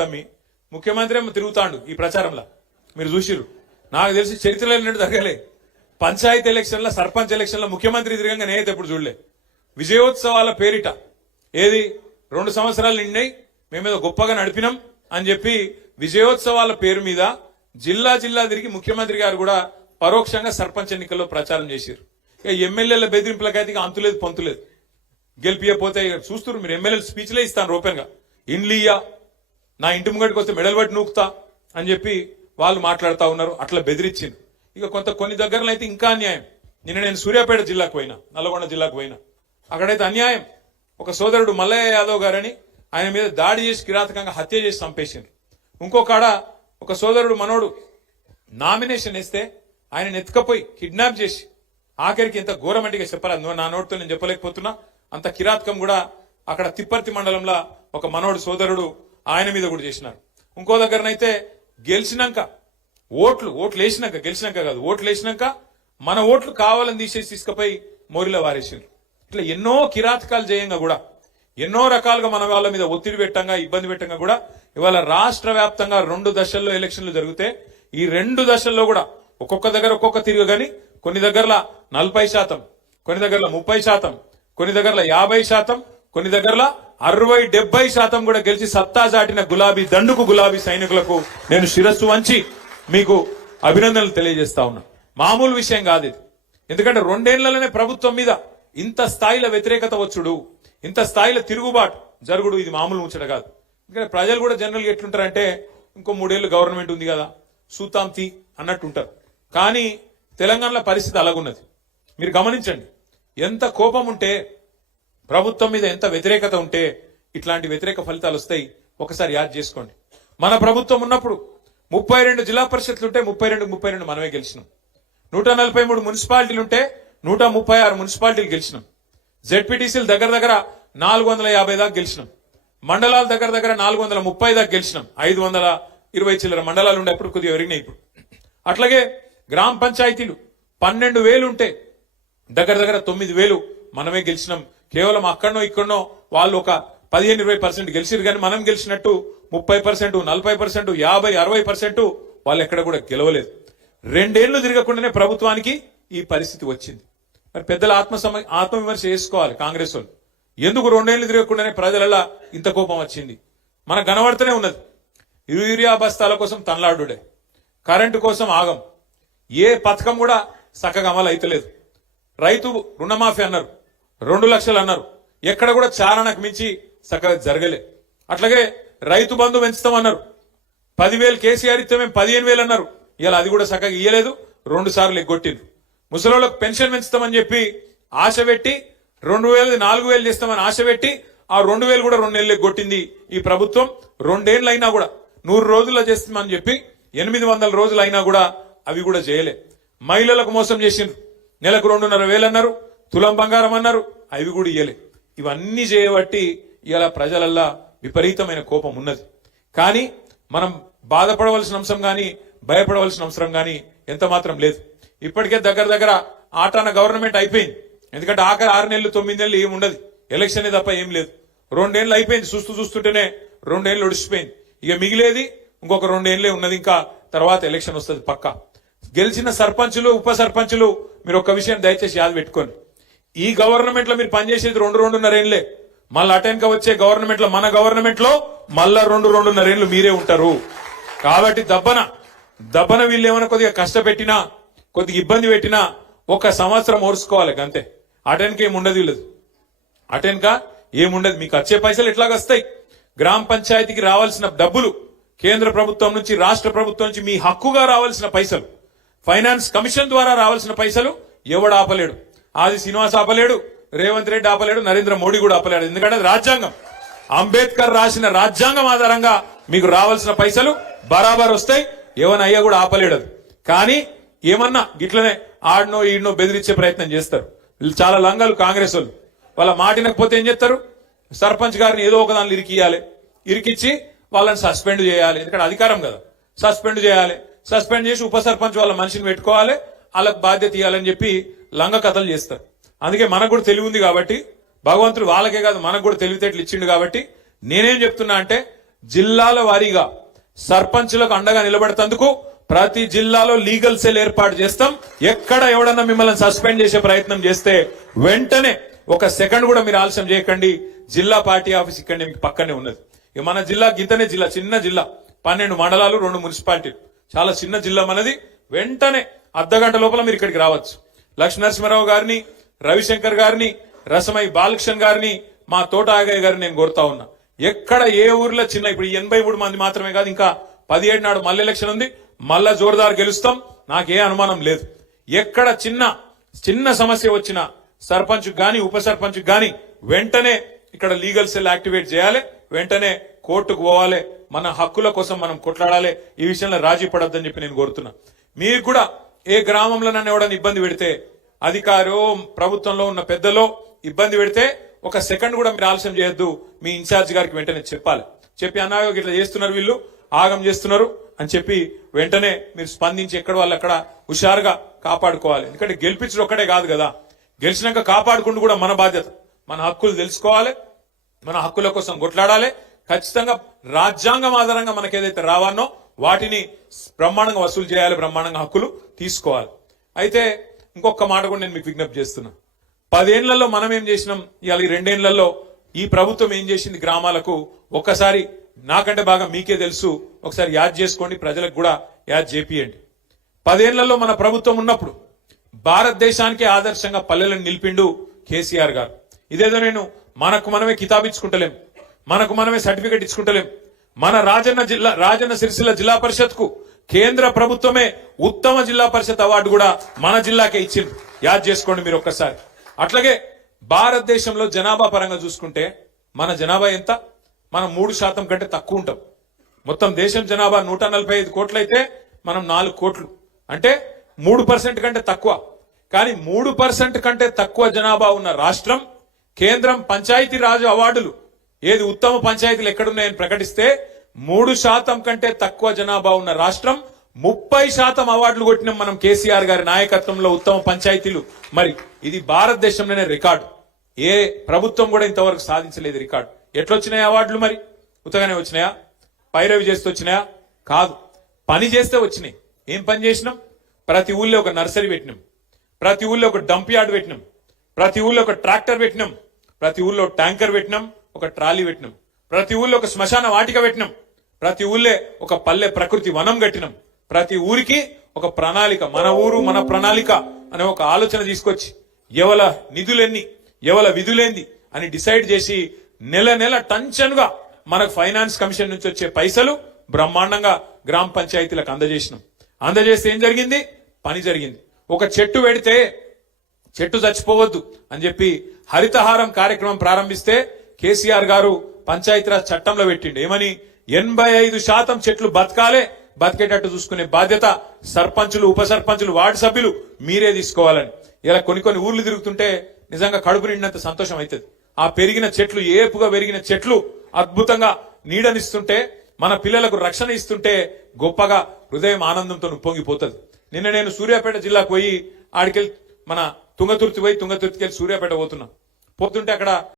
తమ్మి ముఖ్యమంత్రి ఏమో తిరుగుతాండు ఈ ప్రచారంలో మీరు చూసిర్రు. నాకు తెలిసి చరిత్రలో ఏంటంటే జరగలే. పంచాయతీ ఎలక్షన్ల సర్పంచ్ ఎలక్షన్ల ముఖ్యమంత్రి తిరగంగా నేనైతే ఎప్పుడు చూడలే. విజయోత్సవాల పేరిట ఏది 2 సంవత్సరాలు నిండాయి మేమేదో గొప్పగా నడిపినాం అని చెప్పి విజయోత్సవాల పేరు మీద జిల్లా జిల్లా తిరిగి ముఖ్యమంత్రి గారు కూడా పరోక్షంగా సర్పంచ్ ఎన్నికల్లో ప్రచారం చేశారు. ఇక ఎమ్మెల్యేల బెదిరింపులకైతే ఇక అంతులేదు పొంతులేదు. గెలిపియపోతే చూస్తున్నారు మీరు, ఎమ్మెల్యేలు స్పీచ్లే ఇస్తాను రూపంగా, ఇండ్లియా నా ఇంటి ముంగడికి వస్తే మెడల్ పట్టి నూకుతా అని చెప్పి వాళ్ళు మాట్లాడుతూ ఉన్నారు. అట్లా బెదిరించింది. ఇక కొన్ని దగ్గరలో అయితే ఇంకా అన్యాయం. నిన్న నేను సూర్యాపేట జిల్లాకు పోయినా, నల్గొండ జిల్లాకు పోయినా, అక్కడైతే అన్యాయం. ఒక సోదరుడు మల్లయ్య యాదవ్ గారని ఆయన మీద దాడి చేసి కిరాతకంగా హత్య చేసి చంపేసింది. ఇంకొకడ ఒక సోదరుడు మనోడు నామినేషన్ వేస్తే ఆయన ఎత్తుకపోయి కిడ్నాప్ చేసి ఆఖరికి ఎంత ఘోరమంటిగా చెప్పరాదు, నా నోటితో నేను చెప్పలేకపోతున్నా. అంత కిరాతకం కూడా అక్కడ తిప్పర్తి మండలంలో ఒక మనోడు సోదరుడు ఆయన మీద కూడా చేసినారు. ఇంకో దగ్గరనైతే గెలిచినాక ఓట్లు గెలిచినాక కాదు, ఓట్లు వేసినాక మన ఓట్లు కావాలని తీసేసి తీసుకుపోయి మోరిలో వారేసిండ్రు. ఇట్లా ఎన్నో కిరాతకాలు చేయంగా కూడా, ఎన్నో రకాలుగా మన వాళ్ళ మీద ఒత్తిడి పెట్టంగా, ఇబ్బంది పెట్టంగా కూడా ఇవాళ రాష్ట్ర వ్యాప్తంగా 2 దశల్లో ఎలక్షన్లు జరిగితే ఈ 2 దశల్లో కూడా ఒక్కొక్క దగ్గర ఒక్కొక్క తిరుగు గాని కొన్ని దగ్గరలో 40%, కొన్ని దగ్గరలో 30%, కొన్ని దగ్గరలో 50%, కొన్ని దగ్గరలో 60-70% కూడా గెలిచి సత్తా చాటిన గులాబీ సైనికులకు నేను శిరస్సు వంచి మీకు అభినందనలు తెలియజేస్తా ఉన్నా. మామూలు విషయం కాదు ఇది. ఎందుకంటే 2 ఏళ్లలోనే ప్రభుత్వం మీద ఇంత స్థాయిలో వ్యతిరేకత వచ్చుడు, ఇంత స్థాయిలో తిరుగుబాటు జరుగుడు, ఇది మామూలు ముచ్చట కాదు. ఎందుకంటే ప్రజలు కూడా జనరల్గా ఎట్లుంటారంటే ఇంకో 3 ఏళ్ళు గవర్నమెంట్ ఉంది కదా సూతాంతి అన్నట్టు ఉంటారు. కానీ తెలంగాణలో పరిస్థితి అలాగున్నది. మీరు గమనించండి, ఎంత కోపం ఉంటే, ప్రభుత్వం మీద ఎంత వ్యతిరేకత ఉంటే ఇట్లాంటి వ్యతిరేక ఫలితాలు వస్తాయి. ఒకసారి యాద్ చేసుకోండి. మన ప్రభుత్వం ఉన్నప్పుడు 32 జిల్లా పరిషత్లు ఉంటే 32 మనమే గెలిచినాం. 143 మున్సిపాలిటీలు ఉంటే 136 మున్సిపాలిటీలు గెలిచినాం. జెడ్పీటీసీలు దగ్గర 450 దాకా గెలిచినాం. మండలాలు దగ్గర 430 దాకా గెలిచినాం. 520 చిల్లర మండలాలు ఉండే అప్పుడు కొద్దిగా పెరిగినాయి ఇప్పుడు. అట్లాగే గ్రామ పంచాయతీలు 12,000 ఉంటే దగ్గర 9,000 మనమే గెలిచినాం. కేవలం అక్కడనో ఇక్కడనో వాళ్ళు ఒక 15-20% గెలిచిరు. కానీ మనం గెలిచినట్టు 30%, 40%, 50-60% వాళ్ళు ఎక్కడ కూడా గెలవలేదు. 2 ఏళ్లు తిరగకుండానే ప్రభుత్వానికి ఈ పరిస్థితి వచ్చింది. మరి పెద్దల ఆత్మవిమర్శ చేసుకోవాలి కాంగ్రెస్ వాళ్ళు. ఎందుకు 2 ఏళ్లు తిరగకుండానే ప్రజలలో ఇంత కోపం వచ్చింది? మనకు కనబడుతూనే ఉన్నది. యూరియా బస్తాల కోసం తనలాడుడే, కరెంటు కోసం ఆగం, ఏ పథకం కూడా చక్కగా అమలు అయితలేదు. రైతు రుణమాఫీ అన్నారు, 2 లక్షలు అన్నారు, ఎక్కడ కూడా చారణకు మించి చక్కగా జరగలే. అట్లాగే రైతు బంధు పెంచుతామన్నారు, 10,000 కేసీఆర్ ఇస్తే మేము 15,000 అన్నారు, ఇలా అది కూడా చక్కగా ఇయ్యలేదు, 2 సార్లు ఎగ్గొట్టిండ్రు. ముసలోళ్ళకు పెన్షన్ పెంచుతామని చెప్పి ఆశ పెట్టి 2,000 4,000 చేస్తామని ఆశ పెట్టి ఆ 2,000 కూడా 2 నెలలు ఎగ్గొట్టింది ఈ ప్రభుత్వం. 2 ఏళ్ళు అయినా కూడా 100 రోజుల్లో చేస్తామని చెప్పి 800 రోజులు అయినా కూడా అవి కూడా చేయలే. మహిళలకు మోసం చేసిండ్రు, నెలకు 2,500 అన్నారు, తులం బంగారం అన్నారు, అవి కూడా ఇయ్యలే. ఇవన్నీ చేయబట్టి ఇలా ప్రజలల్లా విపరీతమైన కోపం ఉన్నది. కానీ మనం బాధపడవలసిన అంశం గాని భయపడవలసిన అవసరం గాని ఎంత మాత్రం లేదు. ఇప్పటికే దగ్గర ఆటాన గవర్నమెంట్ అయిపోయింది. ఎందుకంటే ఆఖరి 6 నెలలు 9 నెలలు ఏమి ఉండదు, ఎలక్షన్ తప్ప ఏం లేదు. 2 ఏళ్ళు అయిపోయింది, చూస్తుంటేనే 2 ఏళ్ళు ఒడిసిపోయింది. ఇక మిగిలేది ఇంకొక 2 ఏళ్లే ఉన్నది. ఇంకా తర్వాత ఎలక్షన్ వస్తుంది పక్కా. గెలిచిన సర్పంచులు ఉప సర్పంచులు మీరు ఒక్క విషయం దయచేసి యాద పెట్టుకోండి. ఈ గవర్నమెంట్ లో మీరు పనిచేసేది 2-2.5 ఏళ్లే. మళ్ళీ అటెన్క వచ్చే గవర్నమెంట్ లో, మన గవర్నమెంట్ లో మళ్ళా 2-2.5 ఏళ్లు మీరే ఉంటారు. కాబట్టి దబ్బన వీళ్ళు ఏమైనా కొద్దిగా కష్టపెట్టినా, కొద్దిగా ఇబ్బంది పెట్టినా 1 సంవత్సరం ఓర్చుకోవాలి అంతే. అటెన్క ఏముండదు, వీళ్ళది అటెన్క ఏముండదు. మీకు వచ్చే పైసలు ఎట్లాగ వస్తాయి? గ్రామ పంచాయతీకి రావాల్సిన డబ్బులు కేంద్ర ప్రభుత్వం నుంచి, రాష్ట్ర ప్రభుత్వం నుంచి మీ హక్కుగా రావాల్సిన పైసలు, ఫైనాన్స్ కమిషన్ ద్వారా రావాల్సిన పైసలు ఎవడు ఆపలేడు. ఆది శ్రీనివాస్ ఆపలేడు, రేవంత్ రెడ్డి ఆపలేడు, నరేంద్ర మోడీ కూడా ఆపలేడు. ఎందుకంటే అది రాజ్యాంగం. అంబేద్కర్ రాసిన రాజ్యాంగం ఆధారంగా మీకు రావాల్సిన పైసలు బరాబర్ వస్తాయి. ఏమన్నా అయ్యా కూడా ఆపలేడు. కానీ ఏమన్నా గిట్లనే ఆడనో ఈడనో బెదిరించే ప్రయత్నం చేస్తారు. వీళ్ళు చాలా లంగాలు కాంగ్రెస్ వాళ్ళు. వాళ్ళ మాటినకపోతే ఏం చేస్తారు? సర్పంచ్ గారిని ఏదో ఒక దానిలో ఇరికిచ్చి వాళ్ళని సస్పెండ్ చేయాలి. ఎందుకంటే అధికారం కదా, సస్పెండ్ చేయాలి. సస్పెండ్ చేసి ఉప సర్పంచ్ వాళ్ళ మనిషిని పెట్టుకోవాలి, వాళ్ళకి బాధ్యత ఇవ్వాలని చెప్పి లంగ కథలు చేస్తారు. అందుకే మనకు కూడా తెలివి ఉంది కాబట్టి, భగవంతుడు వాళ్ళకే కాదు మనకు కూడా తెలివితేటలు ఇచ్చిండు కాబట్టి నేనేం చెప్తున్నా అంటే జిల్లాల వారీగా సర్పంచులకు అండగా నిలబడతందుకు ప్రతి జిల్లాలో లీగల్ సెల్ ఏర్పాటు చేస్తాం. ఎక్కడ ఎవడన్నా మిమ్మల్ని సస్పెండ్ చేసే ప్రయత్నం చేస్తే వెంటనే ఒక సెకండ్ కూడా మీరు ఆలస్యం చేయకండి. జిల్లా పార్టీ ఆఫీస్ ఇక్కడనే మీకు పక్కనే ఉన్నది. ఇక మన జిల్లా గింతనే జిల్లా, చిన్న జిల్లా, 12 మండలాలు, 2 మున్సిపాలిటీలు, చాలా చిన్న జిల్లా మనది. వెంటనే అర్ధగంట లోపల మీరు ఇక్కడికి రావచ్చు. లక్ష్మీనరసింహారావు గారిని, రవిశంకర్ గారిని, రసమై బాలకృష్ణ గారిని, మా తోట ఆగయ్య గారిని నేను కోరుతా ఉన్నా. ఎక్కడ ఏ ఊర్లో చిన్న, ఇప్పుడు 83 మంది మాత్రమే కాదు, ఇంకా 17 నాడు మళ్ళీ ఎలక్షన్ ఉంది, మళ్ళా జోరుదారు గెలుస్తాం, నాకే అనుమానం లేదు. ఎక్కడ చిన్న సమస్య వచ్చినా సర్పంచ్ గాని ఉప సర్పంచ్ గాని వెంటనే ఇక్కడ లీగల్ సెల్ యాక్టివేట్ చేయాలి, వెంటనే కోర్టుకు పోవాలి, మన హక్కుల కోసం మనం కొట్లాడాలి. ఈ విషయంలో రాజీ పడొద్దని చెప్పి నేను కోరుతున్నా. మీకు కూడా ఏ గ్రామంలో నన్ను ఎవడని ఇబ్బంది పెడితే, అధికారో ప్రభుత్వంలో ఉన్న పెద్దలో ఇబ్బంది పెడితే ఒక సెకండ్ కూడా మీరు ఆలస్యం చేయొద్దు. మీ ఇన్ఛార్జ్ గారికి వెంటనే చెప్పి అన్నాయో ఇట్లా చేస్తున్నారు, వీళ్ళు ఆగం చేస్తున్నారు అని చెప్పి వెంటనే మీరు స్పందించి ఎక్కడ వాళ్ళు అక్కడ హుషారుగా కాపాడుకోవాలి. ఎందుకంటే గెలిపించడం ఒక్కడే కాదు కదా, గెలిచినాక కాపాడుకుంటూ కూడా మన బాధ్యత. మన హక్కులు తెలుసుకోవాలి, మన హక్కుల కోసం కొట్లాడాలి. ఖచ్చితంగా రాజ్యాంగం ఆధారంగా మనకు ఏదైతే రావానో వాటిని బ్రహ్మాండంగా వసూలు చేయాలి, బ్రహ్మాండంగా హక్కులు తీసుకోవాలి. అయితే ఇంకొక మాట కూడా నేను మీకు విజ్ఞప్తి చేస్తున్నా. 10 ఏళ్లలో మనం ఏం చేసినాం, ఇవాళ ఈ 2 ఏళ్లలో ఈ ప్రభుత్వం ఏం చేసింది గ్రామాలకు ఒక్కసారి నాకంటే బాగా మీకే తెలుసు. ఒకసారి యాద్ చేసుకోండి, ప్రజలకు కూడా యాద్ చేపియండి. 10 ఏళ్లలో మన ప్రభుత్వం ఉన్నప్పుడు భారతదేశానికి ఆదర్శంగా పల్లెలను నిలిపిండు కేసీఆర్ గారు. ఇదేదో నేను మనకు మనమే కితాబిచ్చుకుంటలేం, మనకు మనమే సర్టిఫికెట్ ఇచ్చుకుంటలేం. మన రాజన్న సిరిసిల్ల జిల్లా పరిషత్ కు కేంద్ర ప్రభుత్వమే ఉత్తమ జిల్లా పరిషత్ అవార్డు కూడా మన జిల్లాకే ఇచ్చింది. యాద్ చేసుకోండి మీరు ఒక్కసారి. అట్లాగే భారతదేశంలో జనాభా పరంగా చూసుకుంటే మన జనాభా ఎంత? మనం 3% కంటే తక్కువ ఉంటాం. మొత్తం దేశం జనాభా 145 కోట్లు అయితే మనం 4 కోట్లు, అంటే 3% కంటే తక్కువ. కానీ 3% కంటే తక్కువ జనాభా ఉన్న రాష్ట్రం కేంద్రం పంచాయతీ రాజ్ అవార్డులు ఏది ఉత్తమ పంచాయతీలు ఎక్కడున్నాయని ప్రకటిస్తే 3% కంటే తక్కువ జనాభా ఉన్న రాష్ట్రం 30% అవార్డులు కొట్టినాం మనం కేసీఆర్ గారి నాయకత్వంలో ఉత్తమ పంచాయతీలు. మరి ఇది భారతదేశంలోనే రికార్డు, ఏ ప్రభుత్వం కూడా ఇంతవరకు సాధించలేదు రికార్డు. ఎట్లొచ్చినాయి అవార్డులు? మరి ఉత్తగానే వచ్చినాయా? పైరవి చేస్తే వచ్చినాయా? కాదు, పని చేస్తే వచ్చినాయి. ఏం పని చేసినాం? ప్రతి ఊళ్ళో ఒక నర్సరీ పెట్టినాం, ప్రతి ఊళ్ళో ఒక డంప్ యార్డ్ పెట్టినాం, ప్రతి ఊళ్ళో ఒక ట్రాక్టర్ పెట్టినాం, ప్రతి ఊళ్ళో ట్యాంకర్ పెట్టినాం, ఒక ట్రాలీ పెట్టినాం, ప్రతి ఊళ్ళో ఒక శ్మశాన వాటిక పెట్టినాం, ప్రతి ఊళ్ళే ఒక పల్లె ప్రకృతి వనం కట్టినాం. ప్రతి ఊరికి ఒక ప్రణాళిక, మన ఊరు మన ప్రణాళిక అనే ఒక ఆలోచన తీసుకొచ్చి ఎవల నిధులెన్ని ఎవల విధులేంది అని డిసైడ్ చేసి నెల టెన్షన్గా మనకు ఫైనాన్స్ కమిషన్ నుంచి వచ్చే పైసలు బ్రహ్మాండంగా గ్రామ పంచాయతీలకు అందజేస్తే ఏం జరిగింది? పని జరిగింది. ఒక చెట్టు పెడితే చెట్టు చచ్చిపోవద్దు అని చెప్పి హరితహారం కార్యక్రమం ప్రారంభిస్తే కేసీఆర్ గారు పంచాయతీరాజ్ చట్టంలో పెట్టిండు. ఏమని? 85% చెట్లు బతికేటట్టు చూసుకునే బాధ్యత సర్పంచులు, ఉప సర్పంచులు, వార్డు సభ్యులు మీరే తీసుకోవాలని. ఇలా కొన్ని ఊర్లు తిరుగుతుంటే నిజంగా కడుపు నిండినంత సంతోషం అవుతుంది. ఆ పెరిగిన చెట్లు, ఏపుగా పెరిగిన చెట్లు అద్భుతంగా నీడనిస్తుంటే, మన పిల్లలకు రక్షణ ఇస్తుంటే గొప్పగా హృదయం ఆనందంతో ఉప్పొంగిపోతుంది. నిన్న నేను సూర్యాపేట జిల్లాకు పోయి ఆడికెళ్ళి మన తుంగతుర్తికి వెళ్ళి సూర్యాపేట పోతున్నా. పోతుంటే అక్కడ